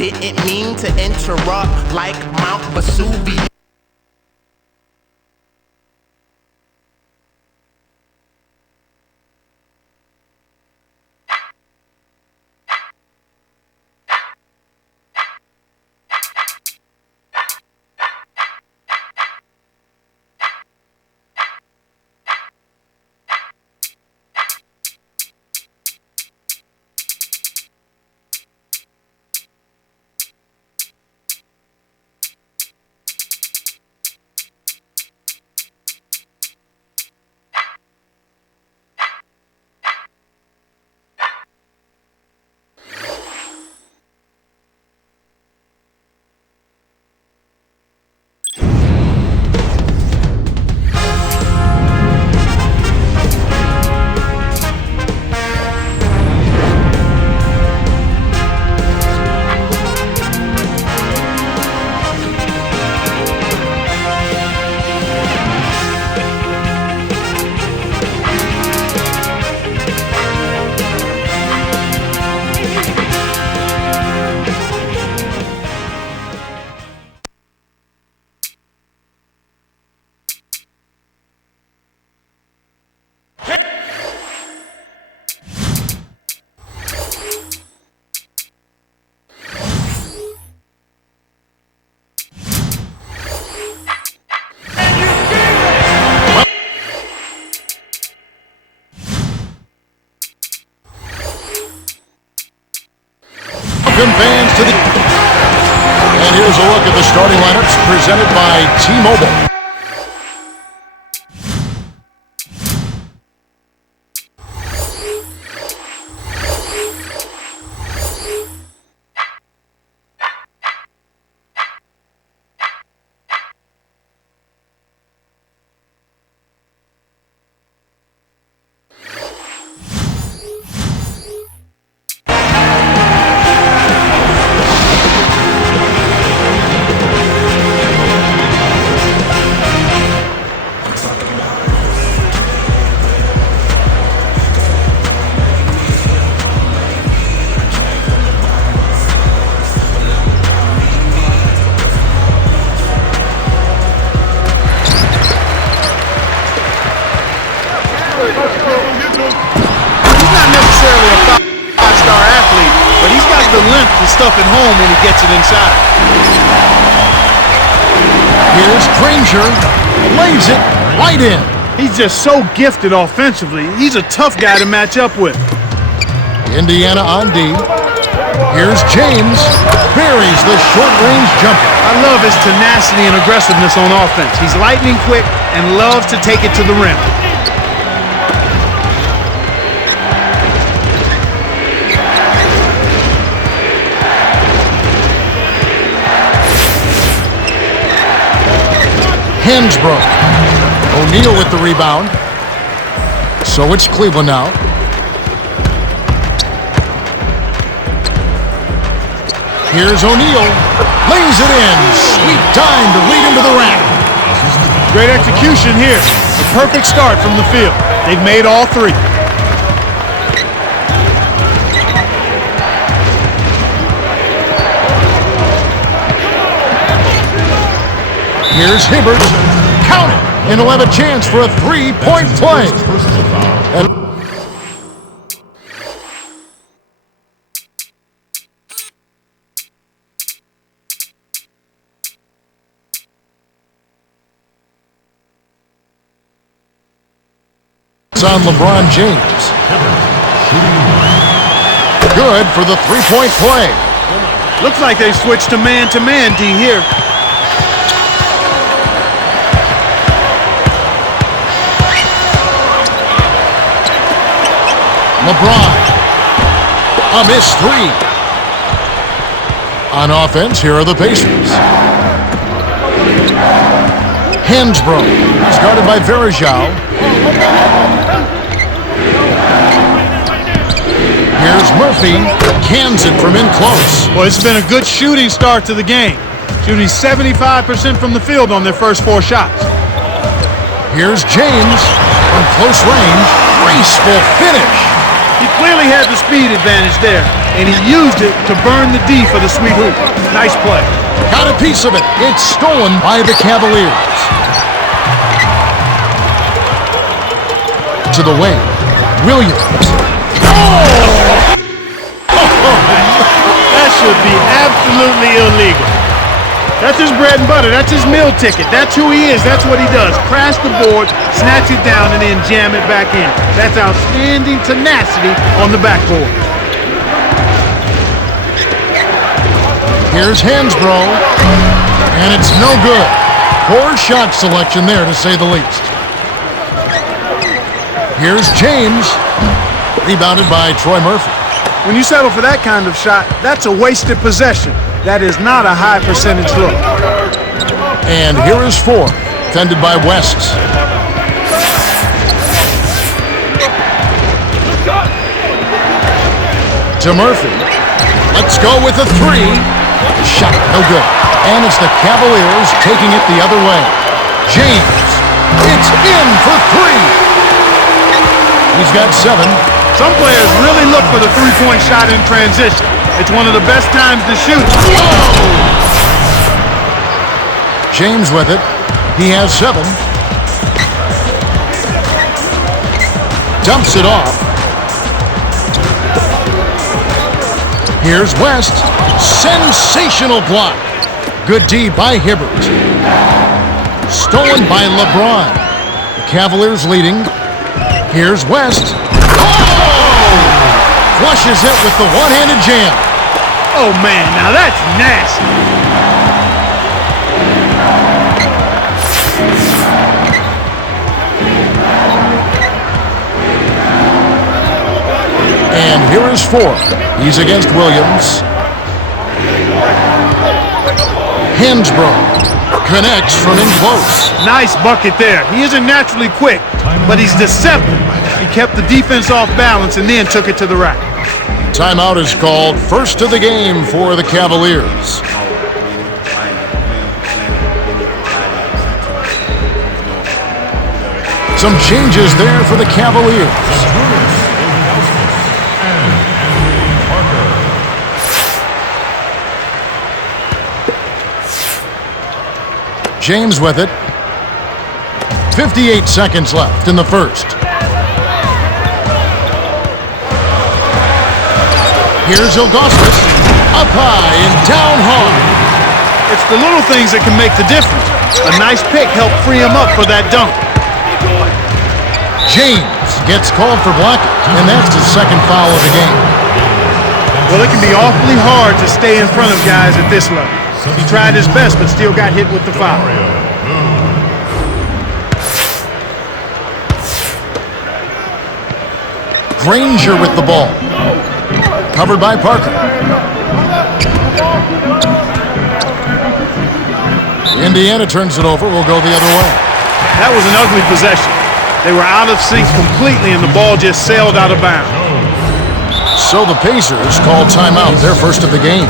Didn't mean to interrupt like Mount Vesuvius. Fans to the... And here's a look at the starting lineups presented by T-Mobile. Stuff at home when he gets it inside. Here's Granger, lays it right in. He's just so gifted offensively. He's a tough guy to match up with. Indiana on D. Here's James, buries the short-range jumper. I love his tenacity and aggressiveness on offense. He's lightning quick and loves to take it to the rim. Hands broke. O'Neal with the rebound. So it's Cleveland now. Here's O'Neal. Lays it in. Sweet time to lead into the rack. Great execution here. A perfect start from the field. They've made all three. Here's Hibbert. Count it. And he'll have a chance for a three-point play. It's on LeBron James. Good for the three-point play. Looks like they switched to man-to-man, D, here. LeBron, a missed three. On offense, here are the Pacers. Hensbrough is guarded by Verjao. Here's Murphy, cans it from in close. Well, it's been a good shooting start to the game. Shooting 75% from the field on their first four shots. Here's James from close range. Graceful finish. He clearly had the speed advantage there. and he used it to burn the D for the sweet hoop. Nice play. Got a piece of it. It's stolen by the Cavaliers. To the wing. Williams. Oh! That should be absolutely illegal. That's his bread and butter. That's his meal ticket. That's who he is. That's what he does. Crash the board, snatch it down, and then jam it back in. That's outstanding tenacity on the backboard. Here's Hansbrough, and it's no good. Poor shot selection there, to say the least. Here's James, rebounded by Troy Murphy. When you settle for that kind of shot, that's a wasted possession. That is not a high percentage look. And here is 4, defended by West. To Murphy. Let's go with a 3. Shot, no good. And it's the Cavaliers taking it the other way. James, it's in for 3. He's got 7. Some players really look for the three-point shot in transition. It's one of the best times to shoot. James with it. He has 7. Dumps it off. Here's West. Sensational block. Good D by Hibbert. Stolen by LeBron. The Cavaliers leading. Here's West. Flushes it with the one-handed jam. Oh, man, now that's nasty. And here is 4. He's against Williams. Hansbrough connects from in close. Nice bucket there. He isn't naturally quick, but he's deceptive. He kept the defense off balance and then took it to the rack. Timeout is called. First of the game for the Cavaliers. Some changes there for the Cavaliers. James with it. 58 seconds left in the first. Here's Ilgauskas, up high and down hard. It's the little things that can make the difference. A nice pick helped free him up for that dunk. James gets called for blocking, and that's his second foul of the game. Well, it can be awfully hard to stay in front of guys at this level. He tried his best, but still got hit with the foul. Granger with the ball. Covered by Parker. Indiana turns it over. We'll go the other way. That was an ugly possession. They were out of sync completely, and the ball just sailed out of bounds. So the Pacers call timeout, their first of the game.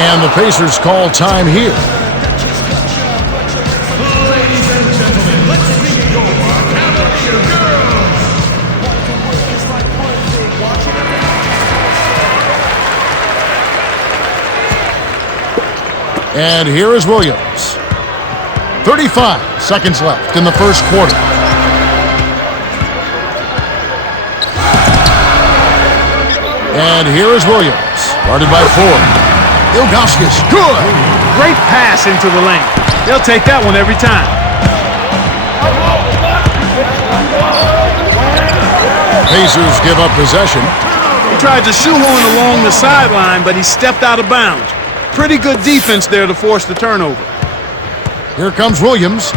And the Pacers call time here. And here is Williams. 35 seconds left in the first quarter. And here is Williams, guarded by 4. Ilgauskas, good! Great pass into the lane. They'll take that one every time. Pacers give up possession. He tried to shoehorn along the sideline, but he stepped out of bounds. Pretty good defense there to force the turnover. Here comes Williams.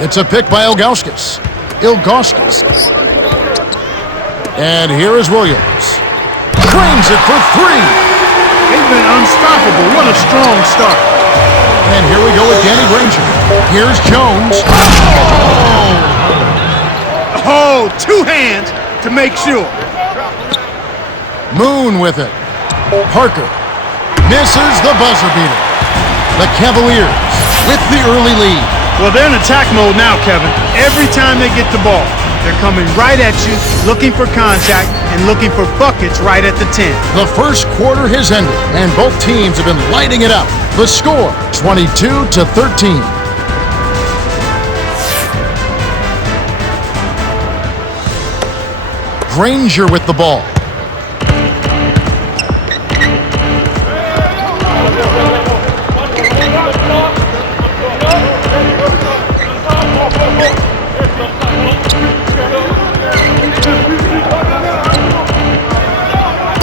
It's a pick by Ilgauskas. And here is Williams. Frames it for 3. They've been unstoppable. What a strong start. And here we go with Danny Granger. Here's Jones. Oh, 2 hands to make sure. Moon with it. Parker misses the buzzer beater. The Cavaliers with the early lead. Well, they're in attack mode now, Kevin. Every time they get the ball, they're coming right at you, looking for contact and looking for buckets right at the 10. The first quarter has ended, and both teams have been lighting it up. The score, 22-13. Granger with the ball.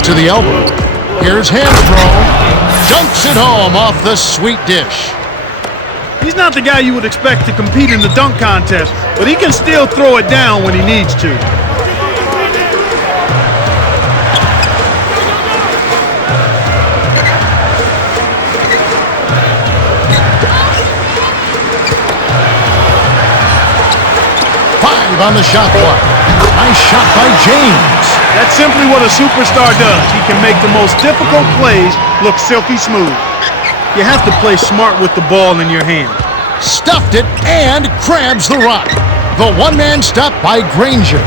To the elbow. Here's Hansbrough. Dunks it home off the sweet dish. He's not the guy you would expect to compete in the dunk contest, but he can still throw it down when he needs to. On the shot clock. Nice shot by James. That's simply what a superstar does. He can make the most difficult plays look silky smooth. You have to play smart with the ball in your hand. Stuffed it and grabs the rock. The one-man stop by Granger.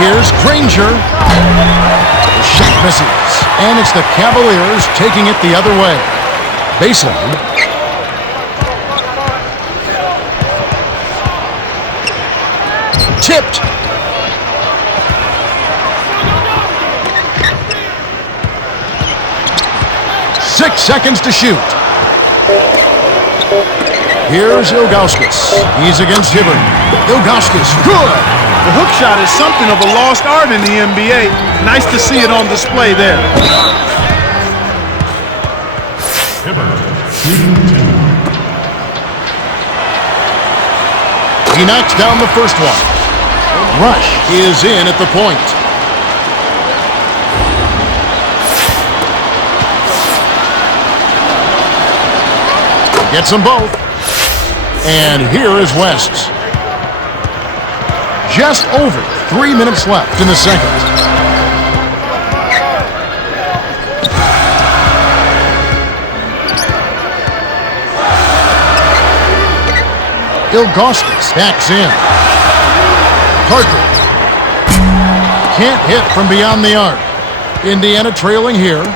Here's Granger. The shot misses. And it's the Cavaliers taking it the other way. Baseline. Tipped. Six seconds to shoot. Here's Ilgauskas. He's against Hibbert. Ilgauskas, good. The hook shot is something of a lost art in the NBA. Nice to see it on display there. He knocks down the first one. Rush is in at the point. Gets them both. And here is West. Just over 3 minutes left in the second. Ilgauskas backs in. Parker. Can't hit from beyond the arc. Indiana trailing here.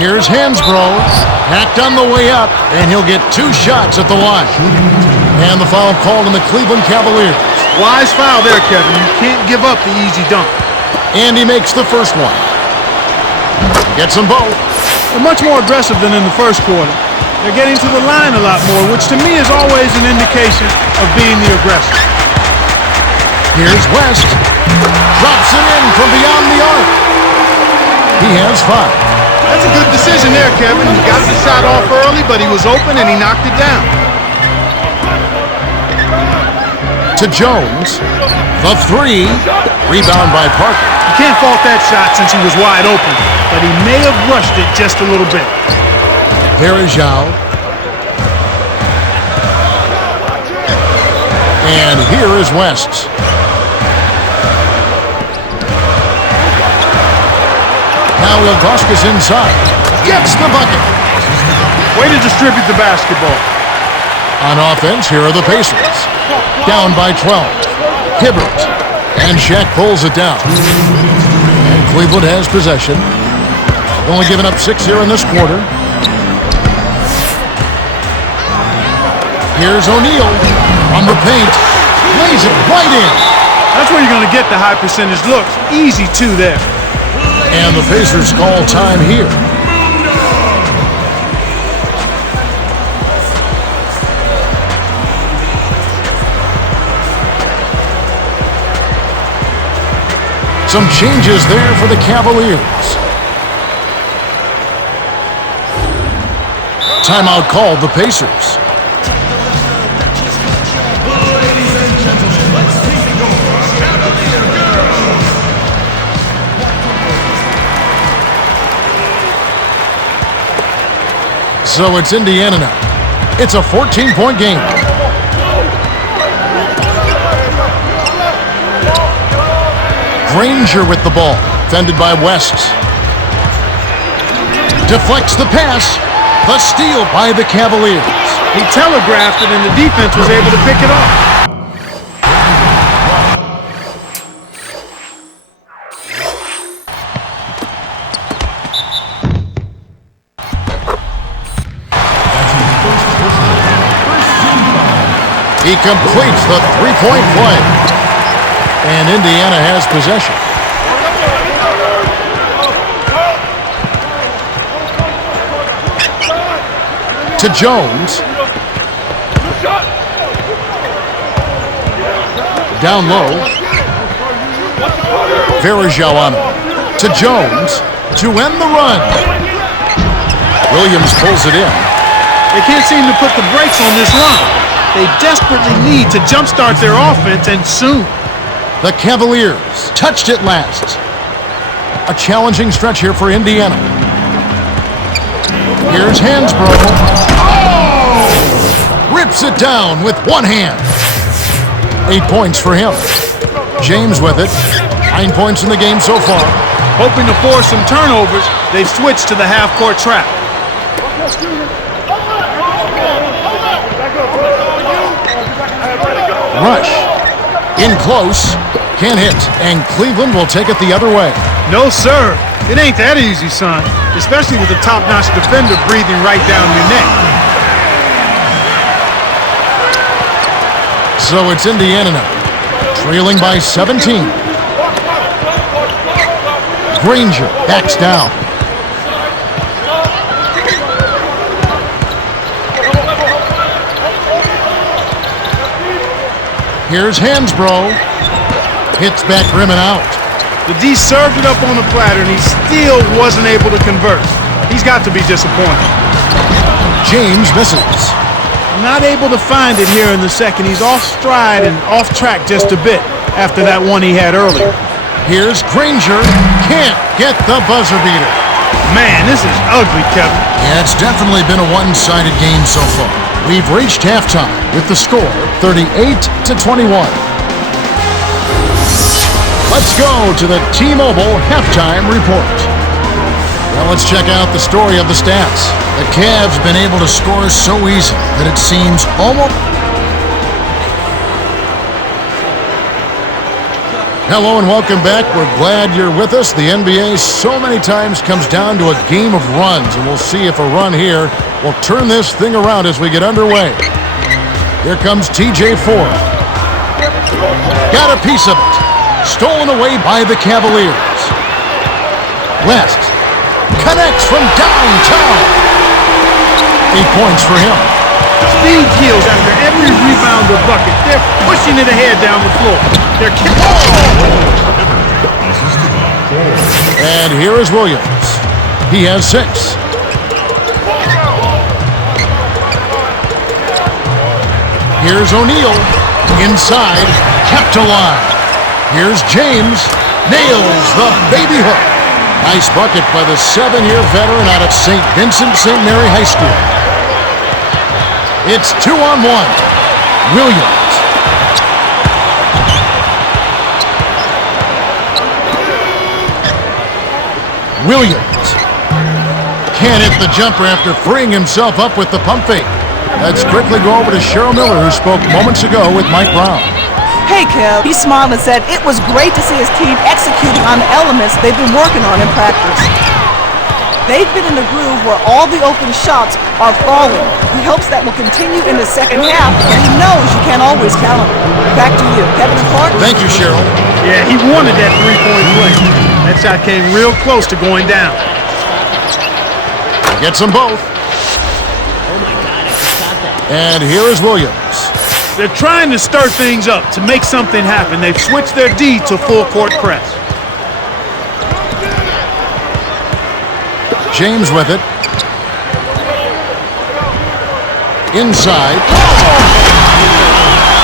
Here's Hansbrough. Hacked on the way up, and he'll get 2 shots at the line. And the foul called on the Cleveland Cavaliers. Wise foul there, Kevin. You can't give up the easy dunk. And he makes the first one. Gets them both. They're much more aggressive than in the first quarter. They're getting to the line a lot more, which to me is always an indication of being the aggressor. Here's West. Drops it in from beyond the arc. He has 5. That's a good decision there, Kevin. He got the shot off early, but he was open and he knocked it down. To Jones. The 3. Rebound by Parker. You can't fault that shot since he was wide open, but he may have rushed it just a little bit. There is Zhao. And here is West. Now Ilgauskas inside. Gets the bucket. Way to distribute the basketball. On offense, here are the Pacers. Down by 12. Hibbert. And Shaq pulls it down. And Cleveland has possession. Only giving up 6 here in this quarter. Here's O'Neal on the paint. Lays it right in. That's where you're going to get the high percentage looks. Easy, too, there. And the Pacers call time here. Some changes there for the Cavaliers. Timeout called the Pacers. So it's Indiana now. It's a 14-point game. Granger with the ball. defended by West. Deflects the pass. The steal by the Cavaliers. He telegraphed it, and the defense was able to pick it up. He completes the three-point play. And Indiana has possession. To Jones. Down low. Verajao to Jones to end the run. Williams pulls it in. They can't seem to put the brakes on this run. They desperately need to jumpstart their offense, and soon. The Cavaliers touched it last. A challenging stretch here for Indiana. Here's Hansbrough. Oh! Rips it down with one hand. 8 points for him. James with it. 9 points in the game so far. Hoping to force some turnovers, they've switched to the half-court trap. Rush. In close. Can't hit. And Cleveland will take it the other way. No, sir. It ain't that easy, son. Especially with a top-notch defender breathing right down your neck. So it's Indiana now. Trailing by 17. Granger backs down. Here's Hansbrough. Hits back rim and out. The D served it up on the platter, and he still wasn't able to convert. He's got to be disappointed. James misses. Not able to find it here in the second. He's off stride and off track just a bit after that one he had earlier. Here's Granger. Can't get the buzzer beater. Man, this is ugly, Kevin. Yeah, it's definitely been a one-sided game so far. We've reached halftime with the score 38-21. Let's go to the T-Mobile halftime report. Well, let's check out the story of the stats. The Cavs been able to score so easy that it seems almost... Hello and welcome back. We're glad you're with us. The NBA so many times comes down to a game of runs, and we'll see if a run here will turn this thing around as we get underway. Here comes TJ Ford. Got a piece of it. Stolen away by the Cavaliers. West connects from downtown. 8 points for him. Speed kills after every rebound or bucket. They're pushing it ahead down the floor. They're kicking. And here is Williams. He has 6. Here's O'Neal. Inside. Kept alive. Here's James. Nails the baby hook. Nice bucket by the 7-year veteran out of St. Vincent St. Mary High School. It's 2-on-1. Williams. Williams. Can't hit the jumper after freeing himself up with the pump fake. Let's quickly go over to Cheryl Miller, who spoke moments ago with Mike Brown. Hey, Kev. He smiled and said it was great to see his team executing on the elements they've been working on in practice. They've been in the groove where all the open shots are falling. He hopes that will continue in the second half, but he knows you can't always count on it. Back to you, Kevin and Clark. Thank you, Cheryl. Yeah, he wanted that three-point play. That shot came real close to going down. Gets them both. And here is Williams. They're trying to stir things up to make something happen. They've switched their D to full-court press. James with it. Inside.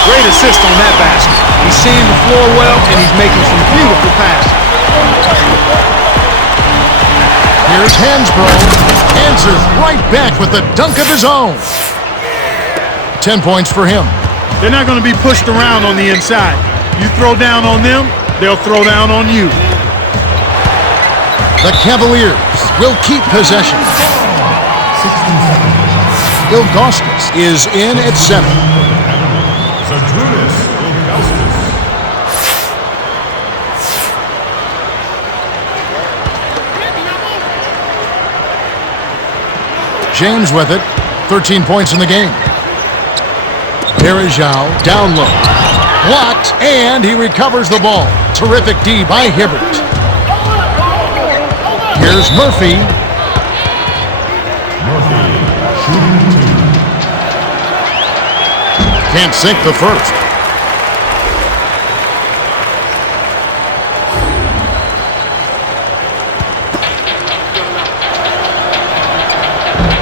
Great assist on that basket. He's seeing the floor well, and he's making some beautiful passes. Here's Hansbrough. Answers right back with the dunk of his own. 10 points for him. They're not going to be pushed around on the inside. You throw down on them, they'll throw down on you. The Cavaliers will keep possession. Ilgauskas is in at center. James with it. 13 points in the game. Perejao down low. Blocked, and he recovers the ball. Terrific D by Hibbert. Here's Murphy. Can't sink the first.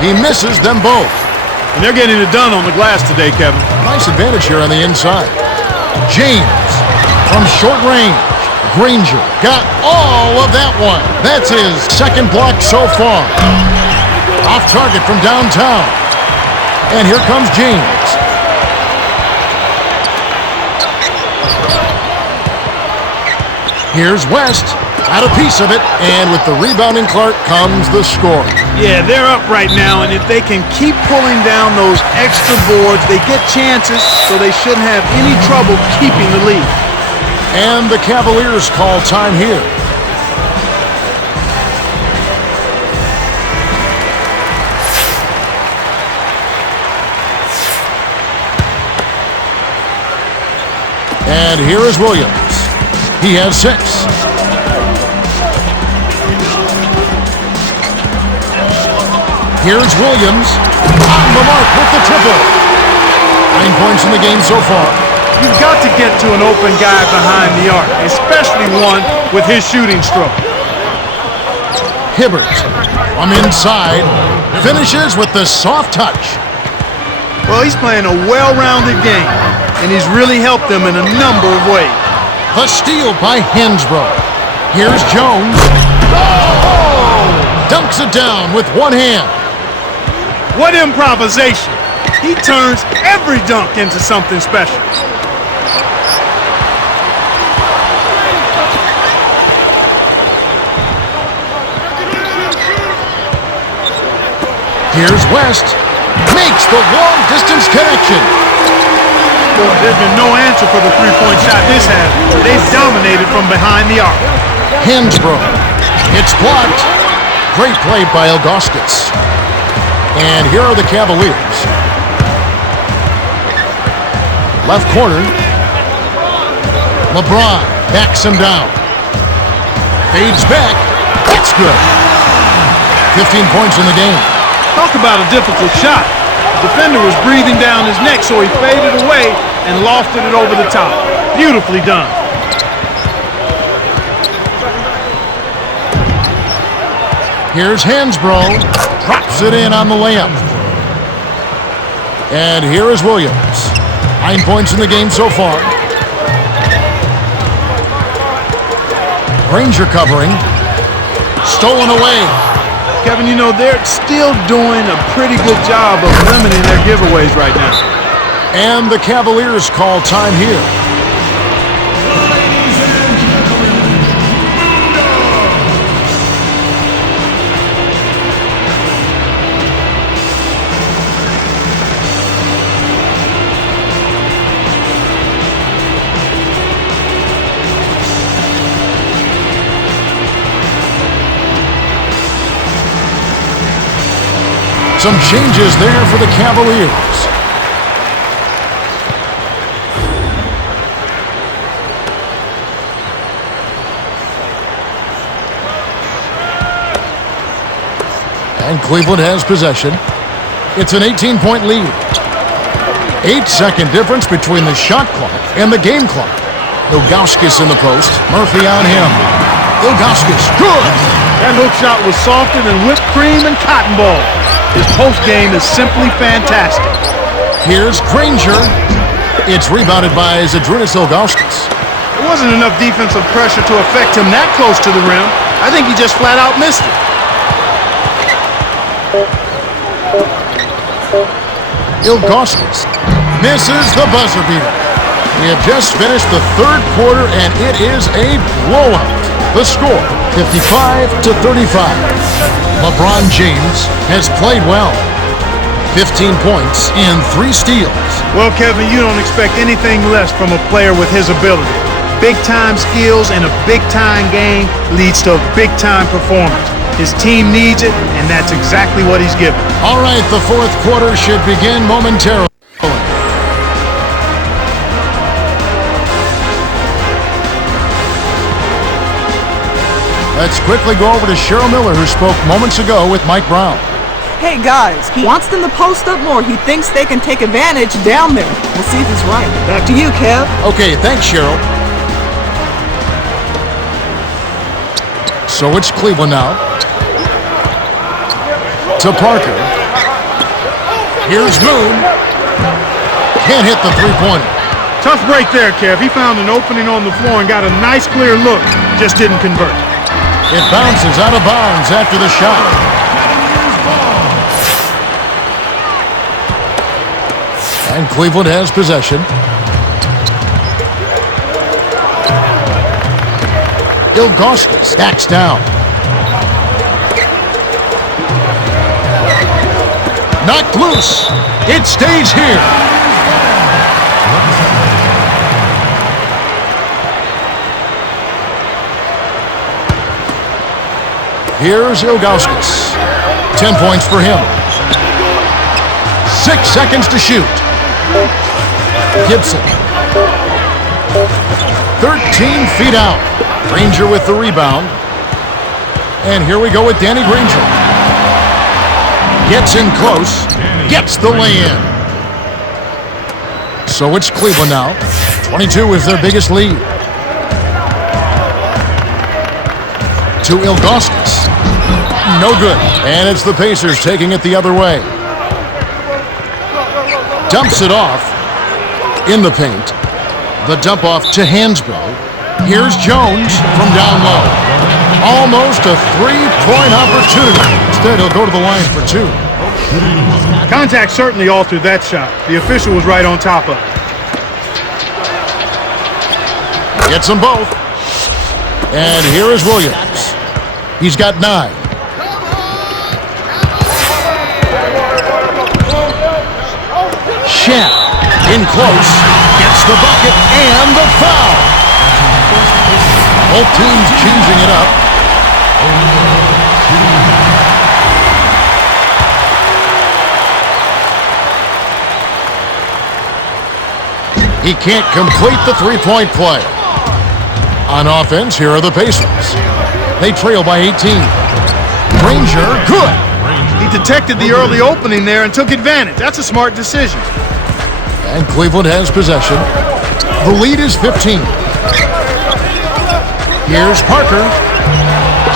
He misses them both. And they're getting it done on the glass today, Kevin. Nice advantage here on the inside. James from short range. Granger got all of that one. That's his second block so far. Off target from downtown. And here comes James. Here's West. Got a piece of it. And with the rebounding Clark comes the score. Yeah, they're up right now, and if they can keep pulling down those extra boards, they get chances, so they shouldn't have any trouble keeping the lead. And the Cavaliers call time here. And here is Williams. He has 6. Here's Williams. On the mark with the triple. 9 points in the game so far. You've got to get to an open guy behind the arc, especially one with his shooting stroke. Hibbert from inside finishes with the soft touch. Well, he's playing a well-rounded game, and he's really helped them in a number of ways. The steal by Hansbrough. Here's Jones. Oh! Dunks it down with one hand. What improvisation! He turns every dunk into something special. Here's West. Makes the long-distance connection. Well, there's been no answer for the three-point shot this half. They've dominated from behind the arc. Hansbrough. It's blocked. Great play by Ilgauskas. And here are the Cavaliers. Left corner. LeBron backs him down. Fades back. That's good. 15 points in the game. Talk about a difficult shot. The defender was breathing down his neck, so he faded away and lofted it over the top. Beautifully done. Here's Hansbrough. Drops it in on the layup. And here is Williams. 9 points in the game so far. Granger covering. Stolen away. Kevin, you know, they're still doing a pretty good job of limiting their giveaways right now. And the Cavaliers call time here. Some changes there for the Cavaliers. And Cleveland has possession. It's an 18-point lead. 8-second difference between the shot clock and the game clock. Ilgauskas in the post. Murphy on him. Ilgauskas, good! That hook shot was softer than whipped cream and cotton ball. His post game is simply fantastic. Here's Granger. It's rebounded by Zydrunas Ilgauskas. There wasn't enough defensive pressure to affect him that close to the rim. I think he just flat out missed it. Ilgauskas misses the buzzer beater. We have just finished the third quarter, and it is a blowout. The score, 55-35. LeBron James has played well. 15 points and 3 steals. Well, Kevin, you don't expect anything less from a player with his ability. Big-time skills in a big-time game leads to a big-time performance. His team needs it, and that's exactly what he's given. All right, the fourth quarter should begin momentarily. Let's quickly go over to Cheryl Miller, who spoke moments ago with Mike Brown. Hey guys, he wants them to post up more. He thinks they can take advantage down there. We'll see if he's right. Back to you, Kev. Okay, thanks, Cheryl. So it's Cleveland now. To Parker. Here's Moon. Can't hit the three-pointer. Tough break there, Kev. He found an opening on the floor and got a nice clear look. Just didn't convert. It bounces out of bounds after the shot. And Cleveland has possession. Ilgauskas backs down. Knocked loose. It stays here. Here's Ilgauskas. 10 points for him. 6 seconds to shoot. Gibson. 13 feet out. Granger with the rebound. And here we go with Danny Granger. Gets in close. Gets the lay-in. So it's Cleveland now. 22 is their biggest lead. To Ilgauskas. No good. And it's the Pacers taking it the other way. Dumps it off in the paint. The dump off to Hansbrough. Here's Jones from down low. Almost a three-point opportunity. Instead, he'll go to the line for 2. Contact certainly altered that shot. The official was right on top of it. Gets them both. And here is Williams. He's got 9. Shen in close. Gets the bucket and the foul. Both teams changing it up. He can't complete the three-point play. On offense, here are the Pacers. They trail by 18. Granger, good. He detected the early opening there and took advantage. That's a smart decision. And Cleveland has possession. The lead is 15. Here's Parker.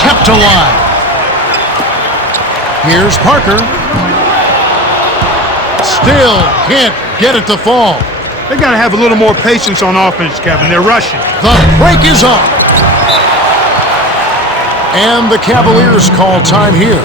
Kept alive. Here's Parker. Still can't get it to fall. They got to have a little more patience on offense, Kevin. They're rushing. The break is on. And the Cavaliers call time here.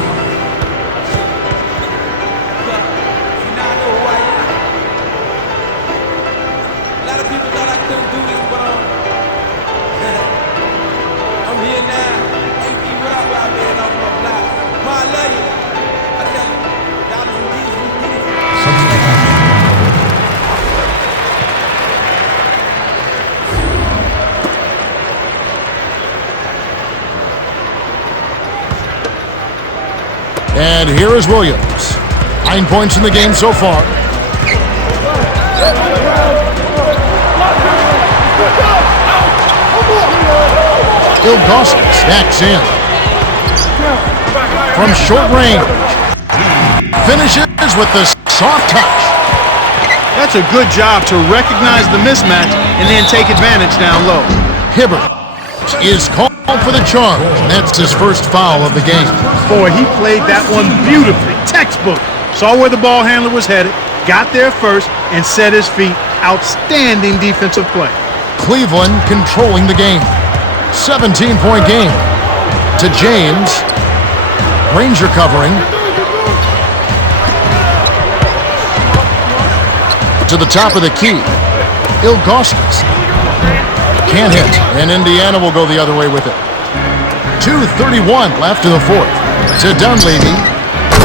And here is Williams. 9 points in the game so far. Ilgauskas backs in. From short range. Finishes with the soft touch. That's a good job to recognize the mismatch and then take advantage down low. Hibbert is called for the charge. That's his first foul of the game. Boy, he played that one beautifully. Textbook. Saw where the ball handler was headed, got there first, and set his feet. Outstanding defensive play. Cleveland controlling the game. 17-point game. To James. Granger covering. To the top of the key. Ilgauskas. Can't hit, and Indiana will go the other way with it. 2:31 left in the fourth. To Dunleavy.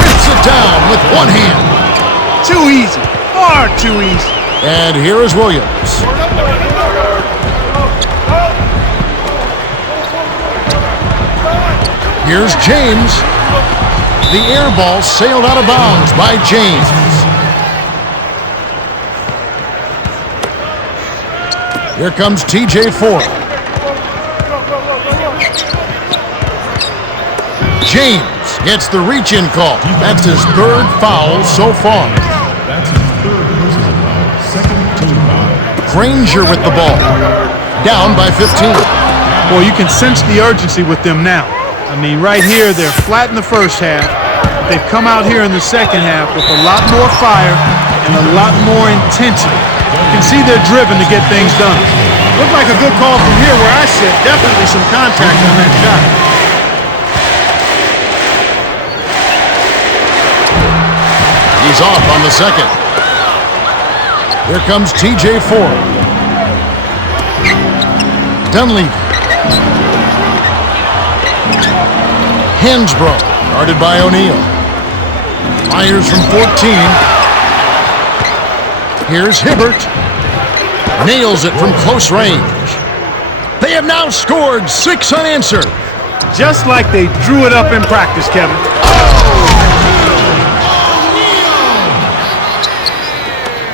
Rips it down with one hand. Too easy. Far too easy. And here is Williams. Here's James. The air ball sailed out of bounds by James. Here comes TJ Ford. James gets the reach-in call. That's his third foul so far. That's his third personal foul. Second team foul. Granger with the ball. Down by 15. Boy, you can sense the urgency with them now. I mean, right here, they're flat in the first half. They've come out here in the second half with a lot more fire and a lot more intensity. You can see they're driven to get things done. Looked like a good call from here where I sit. Definitely some contact on that shot. He's off on the second. Here comes TJ Ford. Dunleavy. Hansbrough, guarded by O'Neal. Fires from 14. Here's Hibbert. Nails it from close range. They have now scored 6 unanswered. Just like they drew it up in practice, Kevin.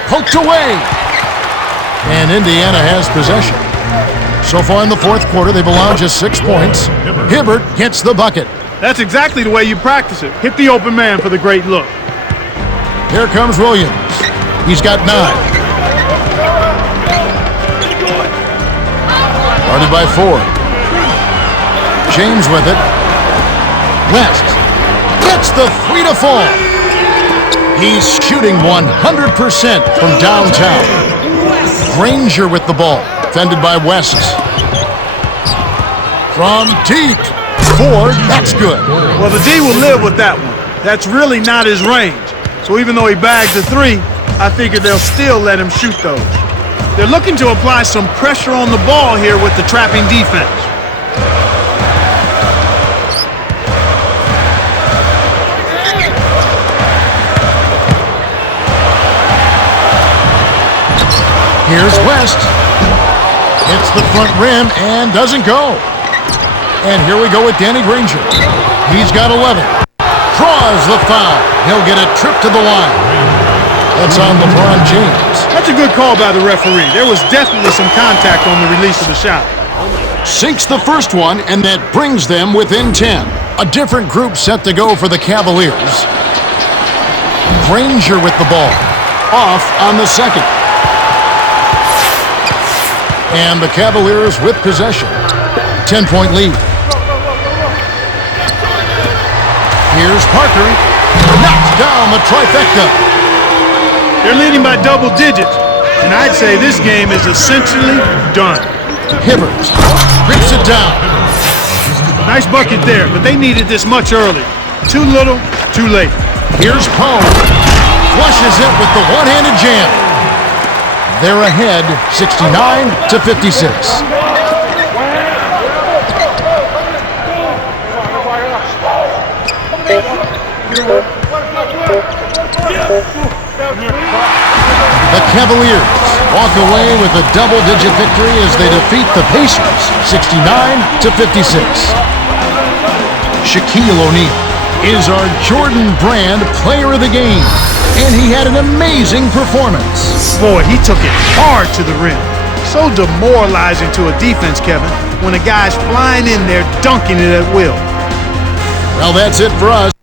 Poked away. And Indiana has possession. So far in the fourth quarter, they've allowed just 6 points. Hibbert gets the bucket. That's exactly the way you practice it. Hit the open man for the great look. Here comes Williams. He's got 9. Guarded by 4. James with it. West gets the 3 to fall. He's shooting 100% from downtown. Granger with the ball. Defended by West. From deep. Ford, that's good. Well, the D will live with that one. That's really not his range. So even though he bagged the 3, I figure they'll still let him shoot those. They're looking to apply some pressure on the ball here with the trapping defense. Here's West. Hits the front rim and doesn't go. And here we go with Danny Granger. He's got 11. Draws the foul. He'll get a trip to the line. That's on LeBron James. That's a good call by the referee. There was definitely some contact on the release of the shot. Sinks the first one, and that brings them within 10. A different group set to go for the Cavaliers. Granger with the ball. Off on the second. And the Cavaliers with possession. 10-point lead. Here's Parker. Knocks down the trifecta. They're leading by double digits, and I'd say this game is essentially done. Hibbert rips it down. Nice bucket there, but they needed this much earlier. Too little, too late. Here's Poe. Flushes it with the one-handed jam. They're ahead 69-56. The Cavaliers walk away with a double-digit victory as they defeat the Pacers 69-56. Shaquille O'Neal is our Jordan Brand Player of the Game, and he had an amazing performance. Boy, he took it hard to the rim. So demoralizing to a defense, Kevin, when a guy's flying in there dunking it at will. Well, that's it for us.